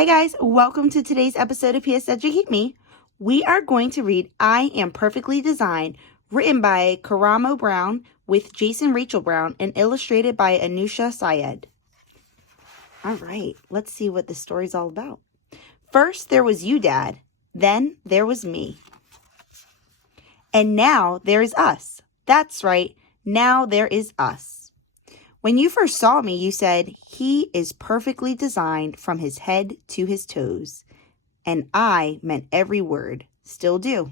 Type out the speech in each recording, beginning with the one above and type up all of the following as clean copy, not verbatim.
Hi guys, welcome to today's episode of PS Educate Me. We are going to read I Am Perfectly Designed, written by Karamo Brown with Jason Rachel Brown and illustrated by Anusha Syed. All right, let's see what this story's all about. First, there was you, Dad. Then there was me. And now there is us. That's right, now there is us. When you first saw me, you said, he is perfectly designed from his head to his toes. And I meant every word. Still do.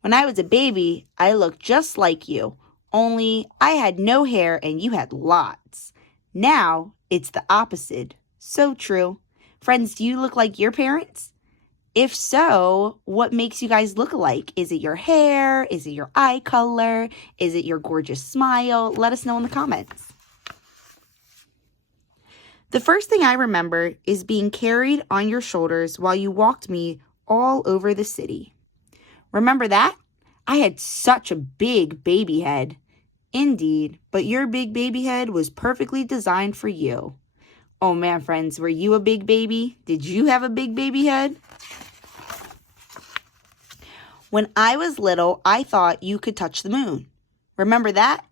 When I was a baby, I looked just like you. Only I had no hair and you had lots. Now it's the opposite. So true. Friends, do you look like your parents? If so, what makes you guys look alike? Is it your hair? Is it your eye color? Is it your gorgeous smile? Let us know in the comments. The first thing I remember is being carried on your shoulders while you walked me all over the city. Remember that? I had such a big baby head. Indeed, but your big baby head was perfectly designed for you. Oh man, friends, were you a big baby? Did you have a big baby head? When I was little, I thought you could touch the moon. Remember that?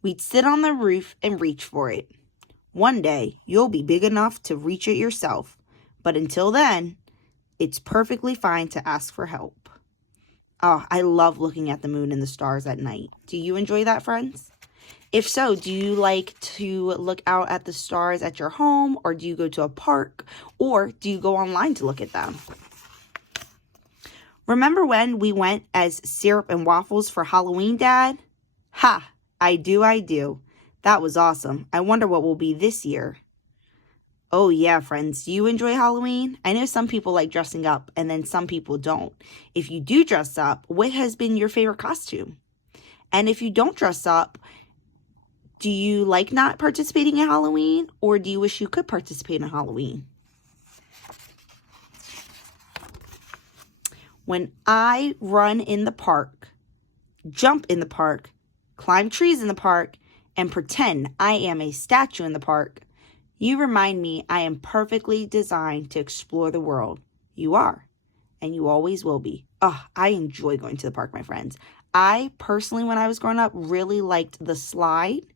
We'd sit on the roof and reach for it. One day, you'll be big enough to reach it yourself. But until then, it's perfectly fine to ask for help. Oh, I love looking at the moon and the stars at night. Do you enjoy that, friends? If so, do you like to look out at the stars at your home, or do you go to a park, or do you go online to look at them? Remember when we went as syrup and waffles for Halloween, Dad? Ha! I do. That was awesome. I wonder what will be this year. Oh yeah, friends. Do you enjoy Halloween? I know some people like dressing up and then some people don't. If you do dress up, what has been your favorite costume? And if you don't dress up, do you like not participating in Halloween, or do you wish you could participate in Halloween? When I run in the park, jump in the park, climb trees in the park, and pretend I am a statue in the park, you remind me I am perfectly designed to explore the world. You are, and you always will be. Oh, I enjoy going to the park, my friends. I personally, when I was growing up, really liked the slide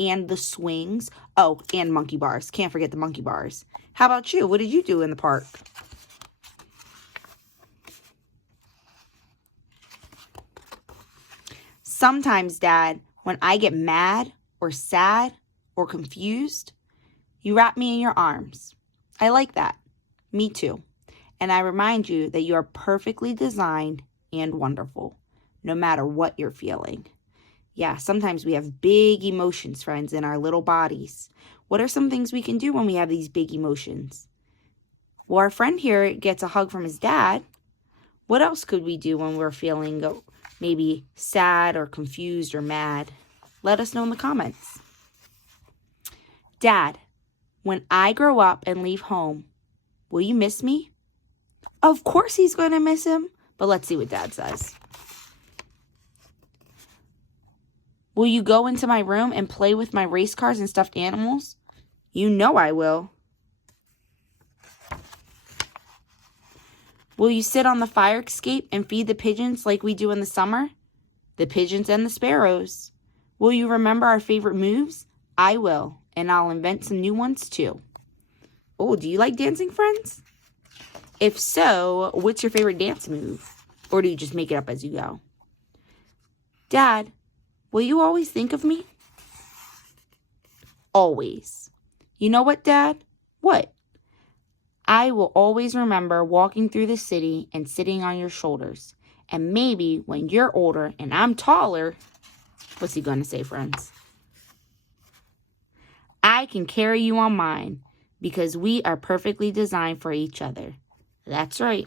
and the swings. Oh, and monkey bars. Can't forget the monkey bars. How about you? What did you do in the park? Sometimes, Dad, when I get mad or sad or confused, you wrap me in your arms. I like that. Me too. And I remind you that you are perfectly designed and wonderful, no matter what you're feeling. Yeah, sometimes we have big emotions, friends, in our little bodies. What are some things we can do when we have these big emotions? Well, our friend here gets a hug from his dad. What else could we do when we're feeling maybe sad or confused or mad? Let us know in the comments. Dad, when I grow up and leave home, will you miss me? Of course he's going to miss him, but let's see what Dad says. Will you go into my room and play with my race cars and stuffed animals? You know I will. Will you sit on the fire escape and feed the pigeons like we do in the summer? The pigeons and the sparrows. Will you remember our favorite moves? I will, and I'll invent some new ones too. Oh, do you like dancing, friends? If so, what's your favorite dance move? Or do you just make it up as you go? Dad, will you always think of me? Always. You know what, Dad? What? I will always remember walking through the city and sitting on your shoulders. And maybe when you're older and I'm taller, what's he going to say, friends? I can carry you on mine because we are perfectly designed for each other. That's right.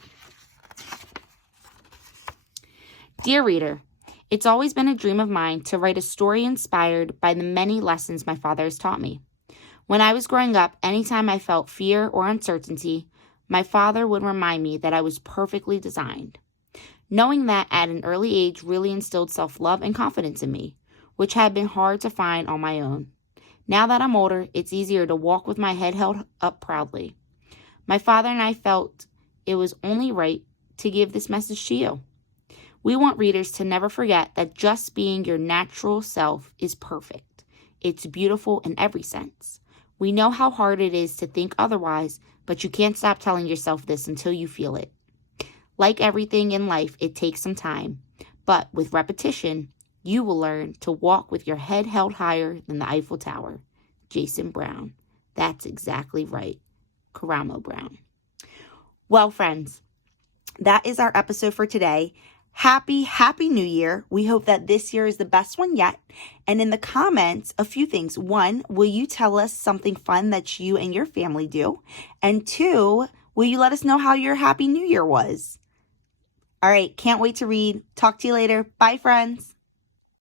Dear reader, it's always been a dream of mine to write a story inspired by the many lessons my father has taught me. When I was growing up, anytime I felt fear or uncertainty, my father would remind me that I was perfectly designed. Knowing that at an early age really instilled self-love and confidence in me, which had been hard to find on my own. Now that I'm older, it's easier to walk with my head held up proudly. My father and I felt it was only right to give this message to you. We want readers to never forget that just being your natural self is perfect. It's beautiful in every sense. We know how hard it is to think otherwise, but you can't stop telling yourself this until you feel it. Like everything in life, it takes some time, but with repetition, you will learn to walk with your head held higher than the Eiffel Tower. Jason Brown. That's exactly right. Karamo Brown. Well, friends, that is our episode for today. Happy New Year. We hope that this year is the best one yet. And in the comments, a few things. 1, will you tell us something fun that you and your family do? And 2, will you let us know how your Happy New Year was? All right, can't wait to read. Talk to you later. Bye, friends.